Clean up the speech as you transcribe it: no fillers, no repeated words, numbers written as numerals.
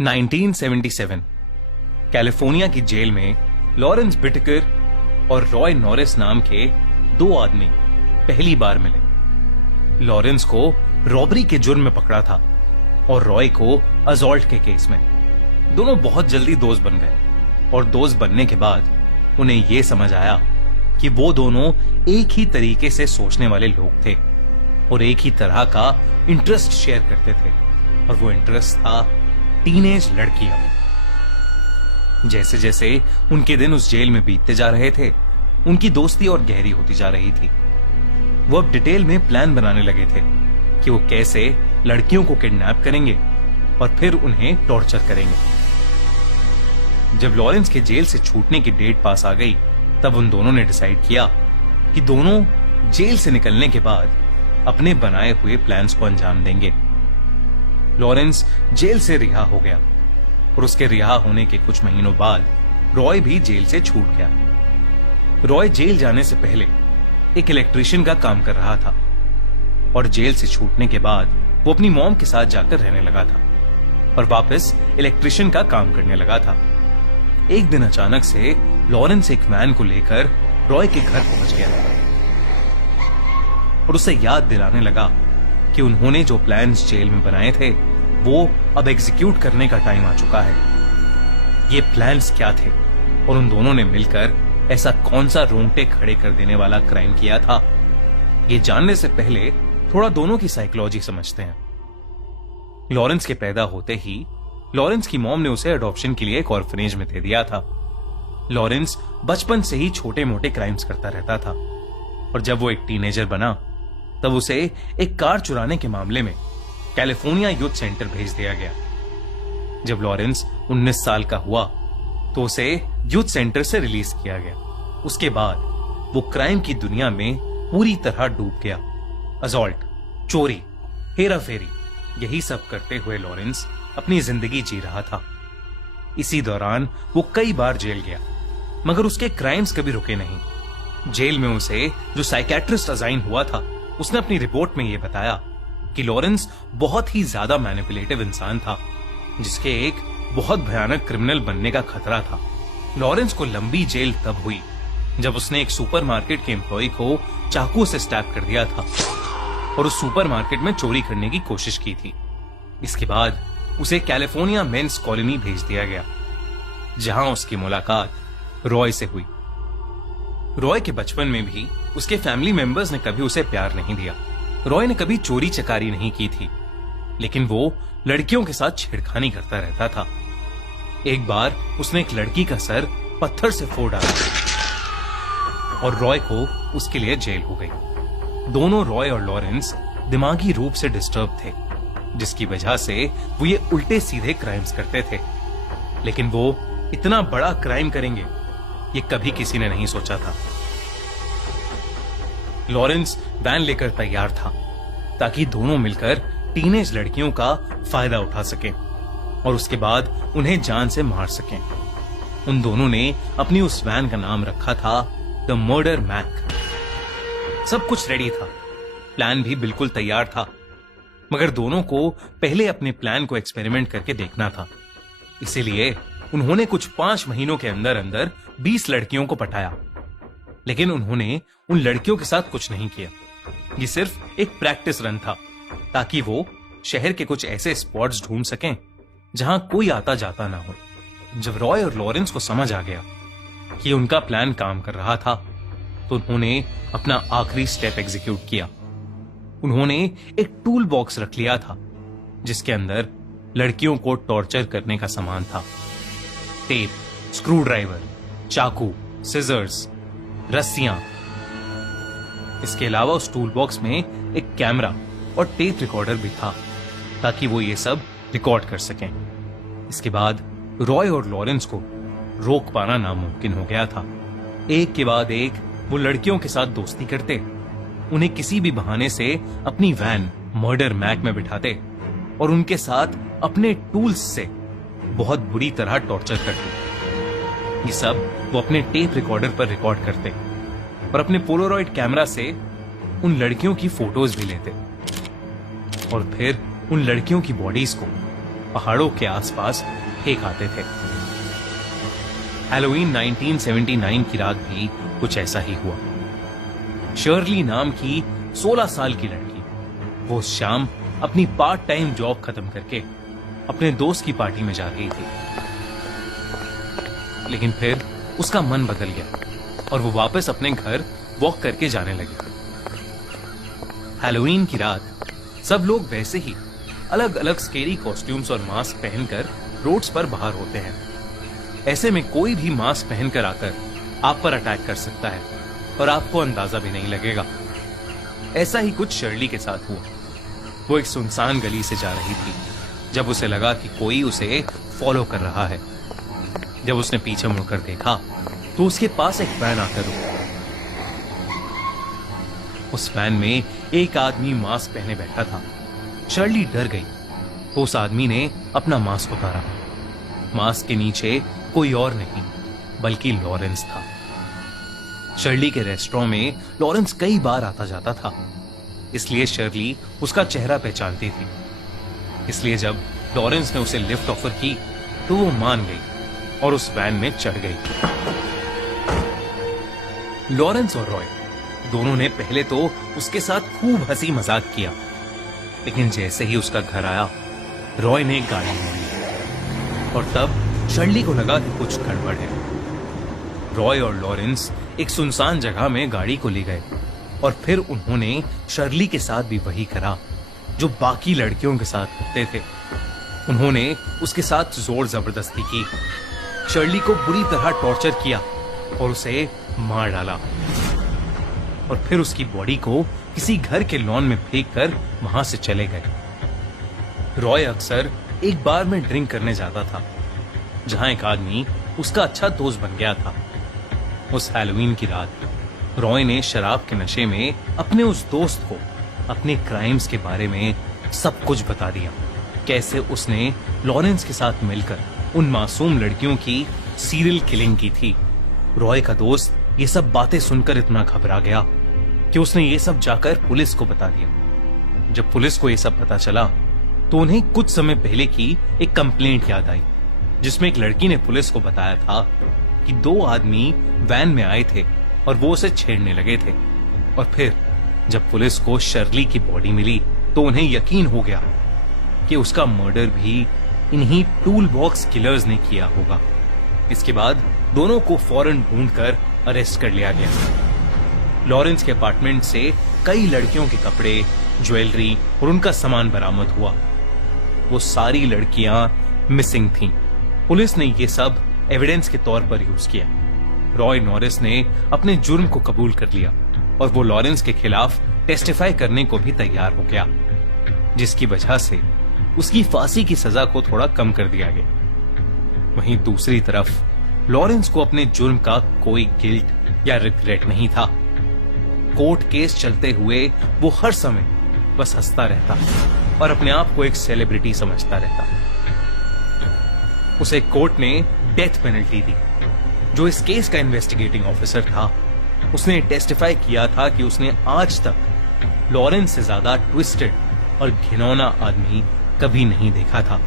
1977 California की jail में Lawrence बिटकर और रॉय नॉरिस नाम के दो आदमी पहली बार मिले। लॉरेंस को रॉबरी के जुर्म में पकड़ा था और रॉय को असॉल्ट के केस में। दोनों बहुत जल्दी दोस्त बन गए और दोस्त बनने के बाद उन्हें यह समझ आया कि वो दोनों एक ही तरीके से सोचने वाले लोग थे और एक ही तरह का इंटरेस्ट शेयर करते थे, और वो इंटरेस्ट था टीनेज लड़कियां। जैसे जैसे उनके दिन उस जेल में बीतते जा रहे थे, उनकी दोस्ती और गहरी होती जा रही थी। वो अब डिटेल में प्लान बनाने लगे थे कि वो कैसे लड़कियों को किडनैप करेंगे और फिर उन्हें टॉर्चर करेंगे। जब लॉरेंस के जेल से छूटने की डेट पास आ गई, तब उन दोनों ने डिसाइड किया कि दोनों जेल से निकलने के बाद अपने बनाए हुए प्लान्स को अंजाम देंगे। लॉरेंस जेल से रिहा हो गया और उसके रिहा होने के कुछ महीनों बाद रॉय भी जेल से छूट गया। रॉय जेल जाने से पहले एक इलेक्ट्रिशियन का काम कर रहा था और जेल से छूटने के बाद वो अपनी मॉम के साथ जाकर रहने लगा था और वापस इलेक्ट्रिशियन का काम करने लगा था। एक दिन अचानक से लॉरेंस एक वैन को लेकर रॉय के घर पहुंच गया और उसे याद दिलाने लगा कि उन्होंने जो प्लान्स जेल में बनाए थे वो अब एग्जीक्यूट करने का टाइम आ चुका है। ये प्लान्स क्या थे और उन दोनों ने मिलकर ऐसा कौन सा रोंगटे खड़े कर देने वाला क्राइम किया था, ये जानने से पहले थोड़ा दोनों की साइकोलॉजी समझते हैं। लॉरेंस के पैदा होते ही लॉरेंस की मॉम ने उसे अडॉप्शन के लिए एक ऑर्फनेज में दे दिया था। लॉरेंस बचपन से ही छोटे मोटे क्राइम्स करता रहता था और जब वो एक टीनेजर बना तब उसे एक कार चुराने के मामले में कैलिफोर्निया यूथ सेंटर भेज दिया गया। जब लॉरेंस 19 साल का हुआ तो उसे यूथ सेंटर से रिलीज किया गया। उसके बाद वो क्राइम की दुनिया में पूरी तरह डूब गया। असॉल्ट, चोरी, हेरा फेरी, यही सब करते हुए लॉरेंस अपनी जिंदगी जी रहा था। इसी दौरान वो कई बार जेल गया, मगर उसके क्राइम्स कभी रुके नहीं। जेल में उसे जो साइकेट्रिस्ट असाइन हुआ था, उसने अपनी रिपोर्ट में यह बताया कि लॉरेंस बहुत ही ज्यादा मैनिपुलेटिव इंसान था, जिसके एक बहुत भयानक क्रिमिनल बनने का खतरा था। लॉरेंस को लंबी जेल तब हुई जब उसने एक सुपरमार्केट के एम्प्लॉय को चाकू से स्टैब कर दिया था और उस सुपरमार्केट में चोरी करने की कोशिश की थी। इसके बाद उसे कैलिफोर्निया मेंस कॉलोनी भेज दिया गया, जहां उसकी मुलाकात रॉय से हुई। रॉय के बचपन में भी उसके फैमिली मेंबर्स ने कभी उसे प्यार नहीं दिया। रॉय ने कभी चोरी चकारी नहीं की थी, लेकिन वो लड़कियों के साथ छेड़खानी करता रहता था। एक बार उसने एक लड़की का सर पत्थर से फोड़ डाला और रॉय को उसके लिए जेल हो गई। दोनों रॉय और लॉरेंस दिमागी रूप से डिस्टर्ब थे, जिसकी वजह से वो ये उल्टे सीधे क्राइम्स करते थे। लेकिन वो इतना बड़ा क्राइम करेंगे ये कभी किसी ने नहीं सोचा था। लॉरेंस वैन लेकर तैयार था ताकि दोनों मिलकर टीनेज लड़कियों का फायदा उठा सकें और उसके बाद उन्हें जान से मार सकें। उन दोनों ने अपनी उस वैन का नाम रखा था द मर्डर मैक। सब कुछ रेडी था, प्लान भी बिल्कुल तैयार था, मगर दोनों को पहले अपने प्लान को एक्सपेरिमेंट करके देखना था। इसीलिए उन्होंने कुछ 5 महीनों के अंदर अंदर 20 लड़कियों को पटाया, लेकिन उन्होंने उन लड़कियों के साथ कुछ नहीं किया। ये सिर्फ एक प्रैक्टिस रन था ताकि वो शहर के कुछ ऐसे स्पॉट्स ढूंढ सकें जहां कोई आता जाता ना हो। जब रॉय और लॉरेंस को समझ आ गया कि उनका प्लान काम कर रहा था, तो उन्होंने अपना आखिरी स्टेप एग्जीक्यूट किया। उन्होंने एक टूल बॉक्स रख लिया था जिसके अंदर लड़कियों को टॉर्चर करने का सामान था। टेप, स्क्रू ड्राइवर, चाकू, सिजर्स, रस्सियां। इसके अलावा उस टूल बॉक्स में एक कैमरा और टेप रिकॉर्डर भी था ताकि वो ये सब रिकॉर्ड कर सकें। इसके बाद रॉय और लॉरेंस को रोक पाना नामुमकिन हो गया था। एक के बाद एक वो लड़कियों के साथ दोस्ती करते, उन्हें किसी भी बहाने से अपनी वैन मर्डर मैक में बिठाते और उनके साथ अपने टूल्स से बहुत बुरी तरह टॉर्चर करते। ये सब वो अपने टेप रिकॉर्डर पर रिकॉर्ड करते और अपने पोलोरॉइड कैमरा से उन लड़कियों की फोटोज भी लेते और फिर उन लड़कियों की बॉडीज को पहाड़ों के आसपास फेंक आते थे। हैलोवीन 1979 की रात भी कुछ ऐसा ही हुआ। शर्ली नाम की 16 साल की लड़की वो उस शाम अपनी पार्ट टाइम जॉब खत्म करके अपने दोस्त की पार्टी में जा रही थी, लेकिन फिर उसका मन बदल गया और वो वापस अपने घर वॉक करके जाने लगी। हैलोवीन की रात सब लोग वैसे ही अलग अलग स्केरी कॉस्ट्यूम्स और मास्क पहनकर रोड्स पर बाहर होते हैं। ऐसे में कोई भी मास्क पहनकर आकर आप पर अटैक कर सकता है और आपको अंदाजा भी नहीं लगेगा। ऐसा ही कुछ शर्ली के साथ हुआ। वो एक सुनसान गली से जा रही थी जब उसे लगा कि कोई उसे फॉलो कर रहा है। जब उसने पीछे मुड़कर देखा तो उसके पास एक वैन आकर रुका। उस वैन में एक आदमी मास्क पहने बैठा था। शर्ली डर गई तो उस आदमी ने अपना मास्क उतारा। मास्क के नीचे कोई और नहीं बल्कि लॉरेंस था। शर्ली के रेस्टोरेंट में लॉरेंस कई बार आता जाता था, इसलिए शर्ली उसका चेहरा पहचानती थी। इसलिए जब लॉरेंस ने उसे लिफ्ट ऑफर की तो वो मान गई और उस वैन में चढ़ गई। लॉरेंस और रॉय दोनों ने पहले तो उसके साथ खूब हंसी मजाक किया, लेकिन जैसे ही उसका घर आया रॉय ने गाड़ी मोड़ी और तब शर्ली को लगा कि कुछ गड़बड़ है। रॉय और लॉरेंस एक सुनसान जगह में गाड़ी को ले गए और फिर उन्होंने शर्ली के साथ भी वही करा जो बाकी लड़कियों के साथ करते थे। उन्होंने उसके साथ जोर जबरदस्ती की, शर्ली को बुरी तरह टॉर्चर किया और उसे मार डाला और फिर उसकी बॉडी को किसी घर के लॉन में फेंककर वहां से चले गए। रॉय अक्सर एक बार में ड्रिंक करने जाता था जहां एक आदमी उसका अच्छा दोस्त बन गया था। उस हैलोवीन की रात रॉय ने शराब के नशे में अपने उस दोस्त को अपने क्राइम्स के बारे में सब कुछ बता दिया। कैसे उसने लॉरेंस के साथ मिलकर उन मासूम लड़कियों की सीरियल किलिंग की थी। रॉय का दोस्त ये सब बातें सुनकर इतना घबरा गया कि उसने ये सब जाकर पुलिस को बता दिया। जब पुलिस को ये सब पता चला तो उन्हें कुछ समय पहले की एक कंप्लेंट याद आई जिसमें एक लड़की ने पुलिस को बताया था कि 2 आदमी वैन में आए थे और वो उसे छेड़ने लगे थे। और फिर जब पुलिस को शर्ली की बॉडी मिली तो उन्हें यकीन हो गया कि उसका मर्डर भी इन्हीं टूल बॉक्स किलर्स ने किया होगा। इसके बाद दोनों को फौरन ढूंढकर अरेस्ट कर लिया गया। लॉरेंस के अपार्टमेंट से कई लड़कियों के कपड़े, ज्वेलरी और उनका सामान बरामद हुआ। वो सारी लड़कियां मिसिंग थीं। पुलिस ने ये सब एविडेंस के तौर पर यूज किया। रॉय नॉरिस ने अपने जुर्म को कबूल कर लिया और वो लॉरेंस के खिलाफ टेस्टिफाई करने को भी तैयार हो गया, जिसकी वजह से उसकी फांसी की सजा को थोड़ा कम कर दिया गया। वहीं दूसरी तरफ लॉरेंस को अपने जुर्म का कोई गिल्ट या रिग्रेट नहीं था। कोर्ट केस चलते हुए वो हर समय बस हंसता रहता और अपने आप को एक सेलिब्रिटी समझता रहता। उसे कोर्ट ने डेथ पेनल्टी दी। जो इस केस का इन्वेस्टिगेटिंग ऑफिसर था उसने टेस्टिफाई किया था कि उसने आज तक लॉरेंस से ज्यादा ट्विस्टेड और घिनौना आदमी कभी नहीं देखा था।